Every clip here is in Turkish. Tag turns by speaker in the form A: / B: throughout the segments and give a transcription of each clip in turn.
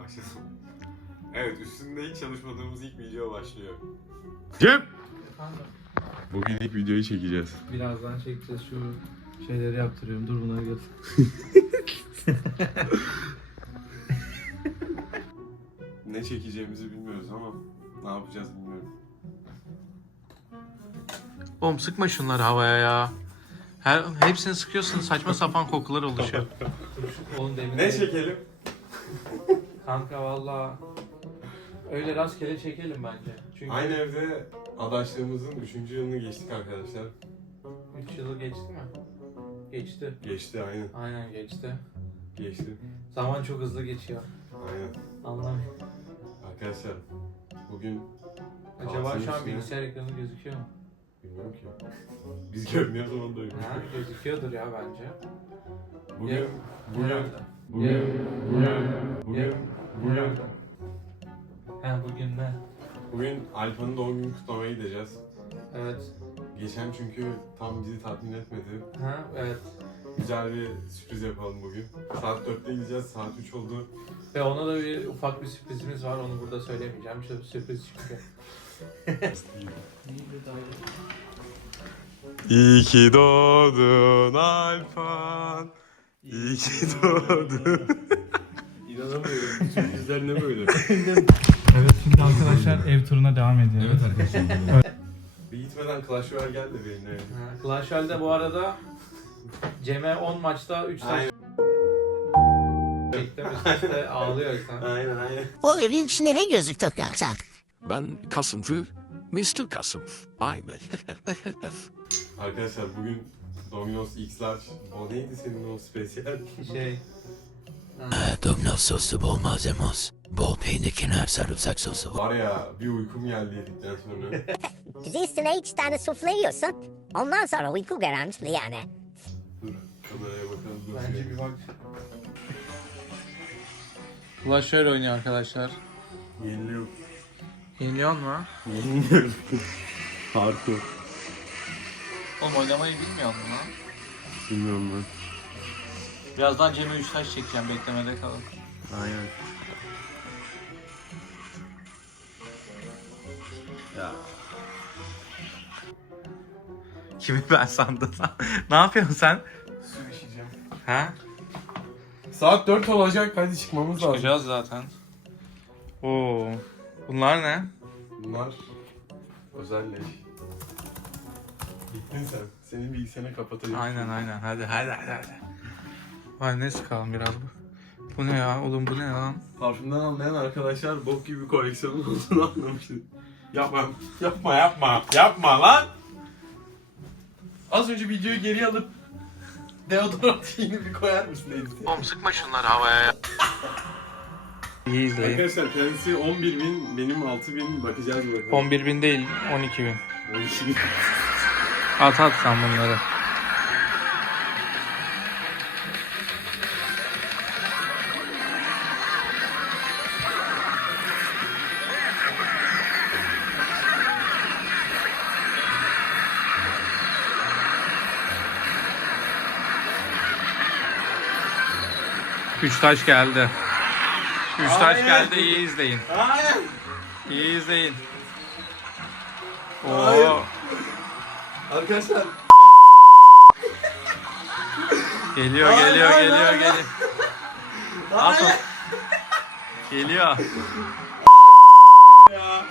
A: Başladım. Evet, üstünde hiç çalışmadığımız ilk video başlıyor.
B: Cem!
C: Efendim?
B: Bugün ilk videoyu çekeceğiz.
C: Birazdan çekeceğiz, şu şeyleri yaptırıyorum. Dur bunları göster.
A: Ne çekeceğimizi bilmiyoruz ama ne yapacağız bilmiyorum.
C: Oğlum sıkma şunları havaya ya. Hepsini sıkıyorsun, saçma sapan kokular oluşuyor. Oğlum
A: Ne çekelim?
C: Kanka valla öyle rastgele çekelim bence. Çünkü
A: Aynı evde adaşlığımızın 3. yılını geçtik arkadaşlar.
C: 3 yılı geçti mi? Geçti.
A: Geçti aynen.
C: Aynen geçti.
A: Geçti.
C: Zaman çok hızlı geçiyor.
A: Aynen.
C: Anlamıyorum.
A: Arkadaşlar bugün
C: Acaba
A: Kalsın
C: şu an
A: üstüne.
C: bilgisayar ekranı gözüküyor mu?
A: bilmiyorum ki. Biz görmüyoruz zaman da öyle.
C: Ha, gözüküyordur ya bence.
A: Bugün
C: Ya-
A: bugün
C: Herhalde.
A: bugün
C: Ha bugün ne?
A: bugün Alpa'nın doğum günü kutlamaya gideceğiz.
C: Evet.
A: Geçen çünkü tam bizi tatmin etmedi.
C: Ha evet.
A: Güzel bir sürpriz yapalım bugün. Saat 4'te gideceğiz. Saat 3 oldu.
C: Ve ona da bir ufak bir sürprizimiz var. Onu burada söylemeyeceğim. İşte bir sürpriz çıkıyor.
A: İyi ki doğdun Alpan. İyi ki doğdun. İnanamıyorum. Bütün yüzler ne böyle?
C: Evet şimdi arkadaşlar ev turuna devam ediyoruz.
B: Evet arkadaşlar.
A: Bir gitmeden Clash Royale geldi benimle.
C: Clash Royale'de bu arada Cem'e 10 maçta 3 tane çektim. Üst üste ağlıyor sen.
A: Aynen.
D: O evin içinde ne gözüküyor sen?
E: Ben Kasımcı, Mr. Kasım. Aynen.
A: Arkadaşlar bugün Domino's X Large. O neydi senin o spesiyel?
C: Şey.
D: Domino's soslu bol malzemos. Bol peynir, kenar, sarımsak sosu.
A: Var ya bir uykum geldi yedikten sonra.
F: Dizi üstüne 3 tane sufle yiyorsun. Ondan sonra uyku garanti yani.
A: Dur kameraya bakalım. Dur.
C: Bence bir bak. Clash Royale oynuyor arkadaşlar.
A: Yeniliyor.
C: Yeniliyor mu?
A: Yeniliyorum. Hardcore.
C: Oğlum oynamayı bilmiyor musun lan?
A: Bilmiyorum ben.
C: Birazdan Cem'e 3 taş çekeceğim. Beklemede kalın.
A: Aynen. Ya.
C: Kimi ben sandım? Ne yapıyorsun sen?
A: Su içeceğim.
C: Ha?
A: Saat 4 olacak. Hadi çıkmamız lazım.
C: Çıkacağız zaten. Oo. Bunlar ne?
A: Bunlar özelleş. Bittin sen. Senin bilgisayarını kapatacağım.
C: Aynen. Hadi. Vay ne sıkalım biraz bu. Bu ne ya? Oğlum bu ne lan?
A: Parfümden anlayan arkadaşlar bok gibi bir koleksiyonun olduğunu anlamıştı. Yapma lan! Az önce videoyu geri alıp deodorant şeyini bir koyar mısın elbise?
C: Oğlum sıkma şunları havaya ya. İyi izleyin.
A: Arkadaşlar kendisi 11.000, benim 6.000 bakacağız bakalım.
C: 11.000 değil 12.000.
A: 12.000.
C: At sen bunları. Üç taş geldi. Üç taş
A: Hayır.
C: geldi, iyi izleyin.
A: Hayır!
C: İyi izleyin.
A: Hayır.
C: Oo.
A: Arkadaşlar
C: Geliyor. At o. Geliyor.
A: ya.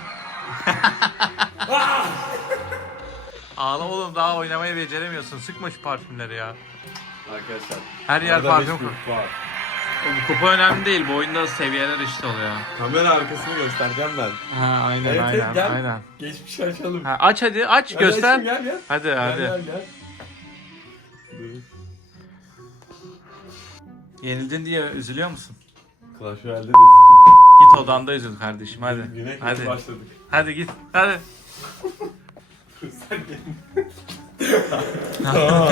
C: Ağla oğlum, daha oynamayı beceremiyorsun. Sıkma şu parfümleri ya.
A: Arkadaşlar.
C: Her yer
A: arada
C: parfüm.
A: 5.000 var.
C: Bu kupa önemli değil. Bu oyunda seviyeler eşit oluyor.
A: Kamera arkasını göstereceğim ben.
C: Ha aynen
A: Evet,
C: aynen
A: gel.
C: aynen.
A: Geçmişi açalım.
C: Ha, aç hadi
A: Hadi
C: göster.
A: aşkım, Gel.
C: Hadi
A: Gel.
C: Yenildin diye üzülüyor musun?
A: Clash Royale'de de
C: Git odanda üzül kardeşim hadi.
A: Güne
C: Hadi.
A: başladık.
C: Hadi git. Hadi.
A: Sen